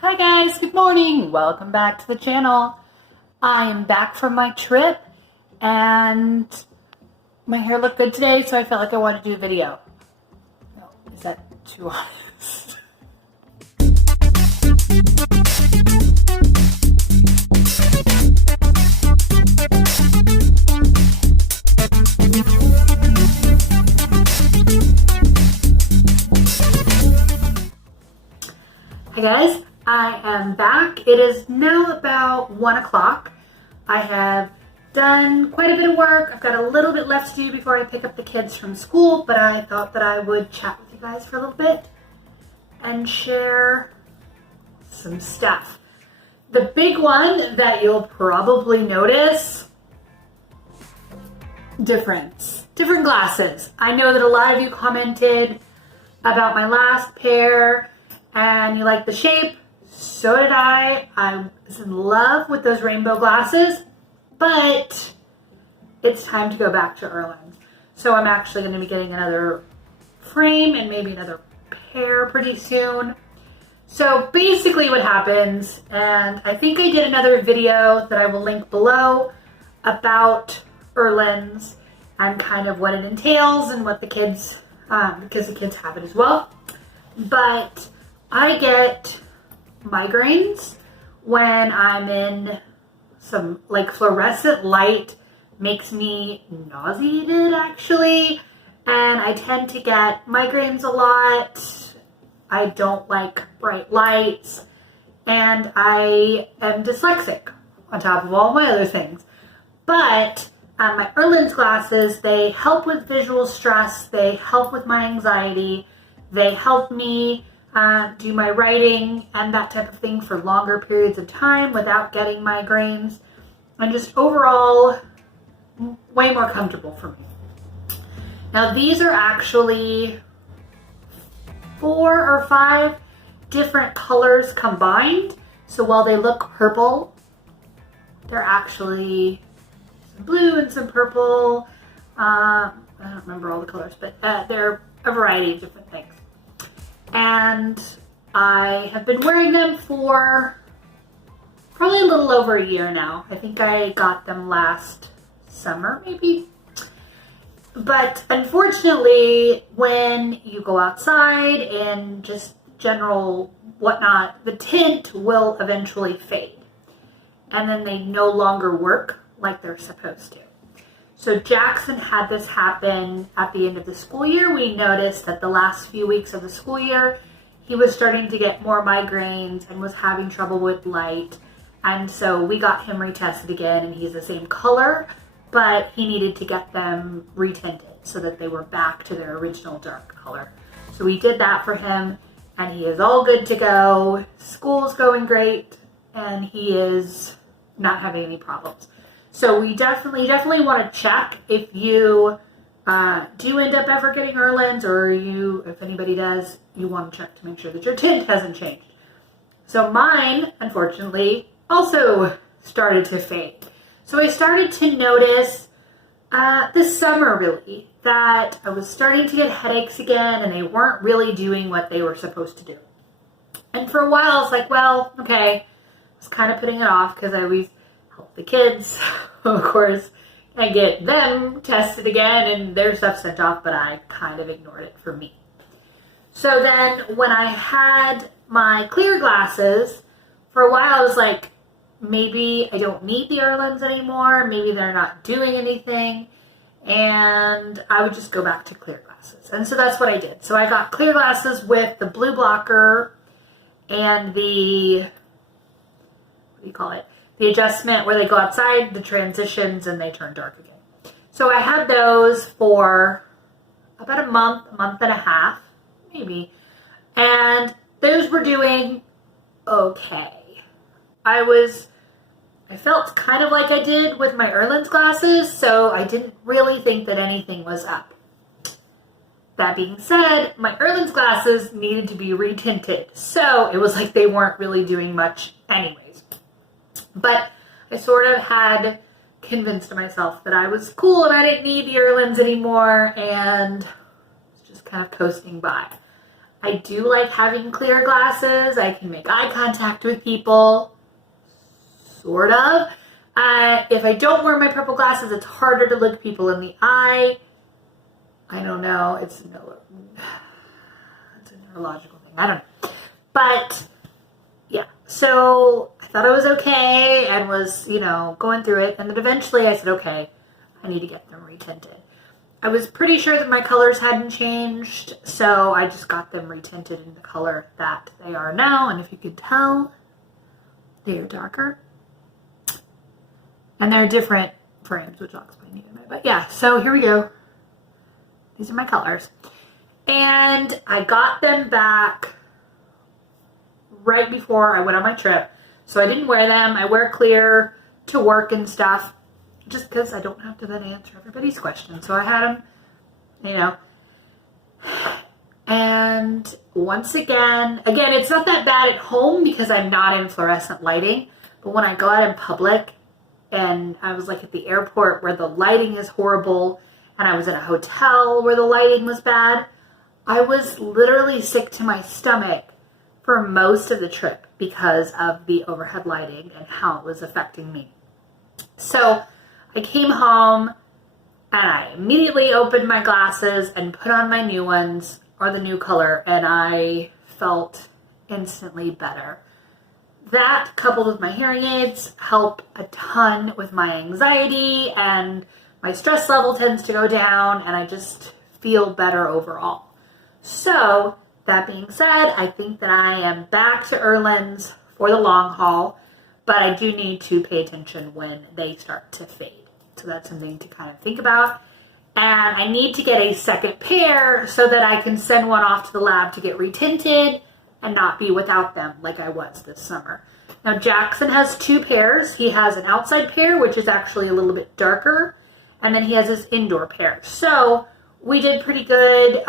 Hi guys, good morning. Welcome back to the channel. I am back from my trip and my hair looked good today, so I felt like I wanted to do a video. No, is that too honest? Hi guys, I am back. It is now about 1 o'clock. I have done quite a bit of work. I've got a little bit left to do before I pick up the kids from school, but I thought that I would chat with you guys for a little bit and share some stuff. The big one that you'll probably notice, different glasses. I know that a lot of you commented about my last pair and you like the shape. So did I. I was in love with those rainbow glasses, but it's time to go back to Irlen's. So I'm actually going to be getting another frame and maybe another pair pretty soon. So basically what happens, and I think I did another video that I will link below about Irlen's and kind of what it entails and what the kids, because the kids have it as well. But I get migraines when I'm in some like fluorescent light, makes me nauseated actually, and I tend to get migraines a lot. I don't like bright lights, and I am dyslexic on top of all my other things. But my Irlen's glasses, they help with visual stress, they help with my anxiety, they help me do my writing and that type of thing for longer periods of time without getting migraines, and just overall way more comfortable for me. Now these are actually 4 or 5 different colors combined. So while they look purple, they're actually some blue and some purple. I don't remember all the colors, but they're a variety of different things. And I have been wearing them for probably a little over a year now. I think I got them last summer, maybe. But unfortunately, when you go outside and just general whatnot, the tint will eventually fade. And then they no longer work like they're supposed to. So Jackson had this happen at the end of the school year. We noticed that the last few weeks of the school year, he was starting to get more migraines and was having trouble with light. And so we got him retested again, and he's the same color, but he needed to get them retinted so that they were back to their original dark color. So we did that for him, and he is all good to go. School's going great, and he is not having any problems. So we definitely want to check if you do end up ever getting Irlen's, or if anybody does, you want to check to make sure that your tint hasn't changed. So mine, unfortunately, also started to fade. So I started to notice this summer really that I was starting to get headaches again, and they weren't really doing what they were supposed to do. And for a while I was like, well, okay, I was kind of putting it off because I always help the kids, of course, and get them tested again and their stuff sent off, but I kind of ignored it for me. So then when I had my clear glasses, for a while I was like, maybe I don't need the Irlen's anymore, maybe they're not doing anything, and I would just go back to clear glasses. And so that's what I did. So I got clear glasses with the blue blocker and the, what do you call it? The adjustment where they go outside, the transitions, and they turn dark again. So I had those for about a month and a half, maybe. And those were doing okay. I felt kind of like I did with my Irlen's glasses, so I didn't really think that anything was up. That being said, my Irlen's glasses needed to be retinted, so it was like they weren't really doing much anyways. But I sort of had convinced myself that I was cool and I didn't need the Irlen's anymore, and was just kind of coasting by. I I do like having clear glasses. I can make eye contact with people, sort of. If I don't wear my purple glasses, it's harder to look people in the eye. I don't know. It's a neurological thing. I don't know. But yeah, so I thought I was okay and was, going through it. And then eventually I said, okay, I need to get them retinted. I was pretty sure that my colors hadn't changed, so I just got them retinted in the color that they are now. And if you could tell, they are darker. And they're different frames, which I'll explain to you in a minute. But yeah, so here we go. These are my colors. And I got them back right before I went on my trip. So I didn't wear them. I wear clear to work and stuff, just because I don't have to then answer everybody's questions. So I had them, And once again, it's not that bad at home because I'm not in fluorescent lighting. But when I go out in public, and I was like at the airport where the lighting is horrible, and I was in a hotel where the lighting was bad, I was literally sick to my stomach for most of the trip because of the overhead lighting and how it was affecting me. So I came home and I immediately opened my glasses and put on my new ones, or the new color, and I felt instantly better. That, coupled with my hearing aids, help a ton with my anxiety, and my stress level tends to go down, and I just feel better overall. So, that being said, I think that I am back to Irlen's for the long haul, but I do need to pay attention when they start to fade. So that's something to kind of think about. And I need to get a second pair so that I can send one off to the lab to get retinted and not be without them like I was this summer. Now Jackson has two pairs. He has an outside pair, which is actually a little bit darker, and then he has his indoor pair. So we did pretty good.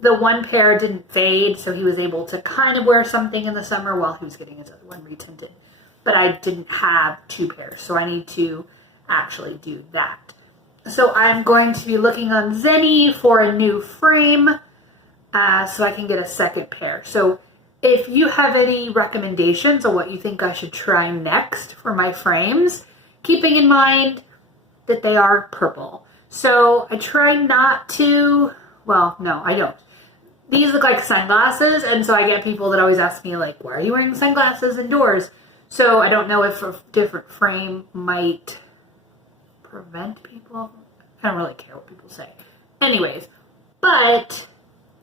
The one pair didn't fade, so he was able to kind of wear something in the summer while he was getting his other one retinted. But I didn't have two pairs, so I need to actually do that. So I'm going to be looking on Zenny for a new frame so I can get a second pair. So if you have any recommendations on what you think I should try next for my frames, keeping in mind that they are purple. So I try not to, well, no, I don't. These look like sunglasses, and so I get people that always ask me, like, why are you wearing sunglasses indoors? So I don't know if a different frame might prevent people. I don't really care what people say. Anyways, but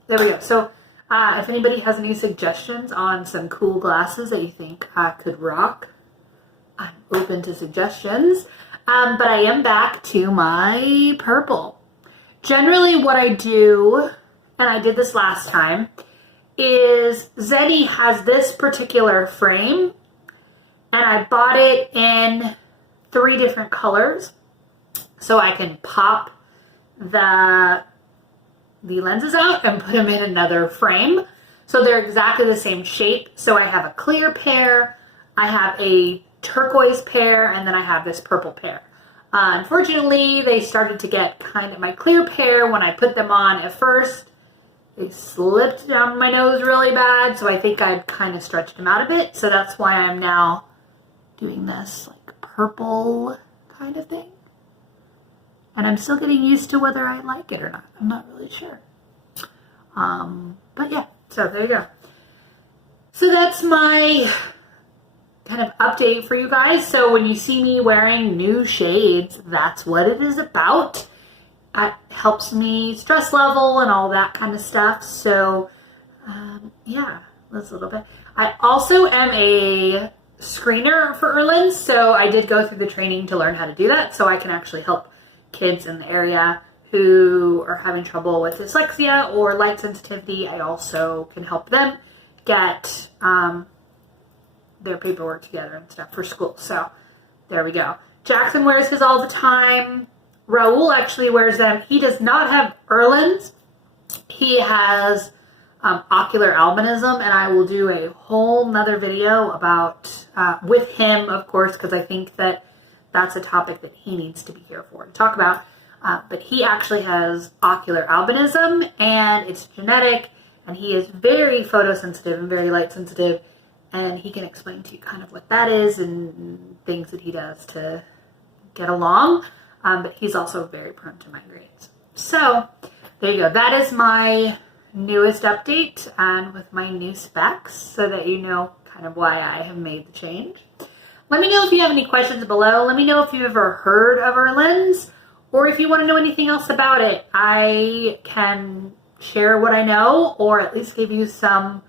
there we go. So if anybody has any suggestions on some cool glasses that you think I could rock, I'm open to suggestions. But I am back to my purple. Generally what I do, and I did this last time, is Zenny has this particular frame, and I bought it in 3 different colors. So I can pop the lenses out and put them in another frame. So they're exactly the same shape. So I have a clear pair, I have a turquoise pair, and then I have this purple pair. Unfortunately, they started to get kind of my clear pair when I put them on at first. They slipped down my nose really bad, so I think I'd kind of stretched them out a bit. So that's why I'm now doing this like purple kind of thing. And I'm still getting used to whether I like it or not. I'm not really sure. But yeah, so there you go. So that's my kind of update for you guys. So when you see me wearing new shades, that's what it is about. It helps me stress level and all that kind of stuff. So yeah, that's a little bit. I also am a screener for Irlen. So I did go through the training to learn how to do that. So I can actually help kids in the area who are having trouble with dyslexia or light sensitivity. I also can help them get their paperwork together and stuff for school. So there we go. Jackson wears his all the time. Raul actually wears them. He does not have Irlen's. He has ocular albinism, and I will do a whole nother video about with him, of course, because I think that that's a topic that he needs to be here for to talk about. But he actually has ocular albinism, and it's genetic, and he is very photosensitive and very light sensitive, and he can explain to you kind of what that is and things that he does to get along, but he's also very prone to migraines. So there you go. That is my newest update and with my new specs, so that you know kind of why I have made the change. Let me know if you have any questions below. Let me know if you've ever heard of Irlen's, or if you want to know anything else about it. I can share what I know, or at least give you some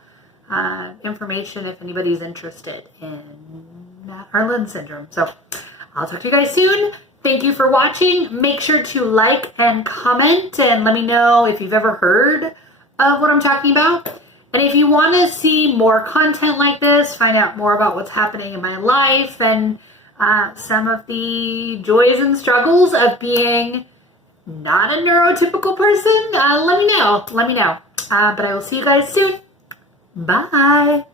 information if anybody's interested in Irlen syndrome. So I'll talk to you guys soon. Thank you for watching. Make sure to like and comment and let me know if you've ever heard of what I'm talking about. And if you want to see more content like this, find out more about what's happening in my life and some of the joys and struggles of being not a neurotypical person, let me know. But I will see you guys soon. Bye.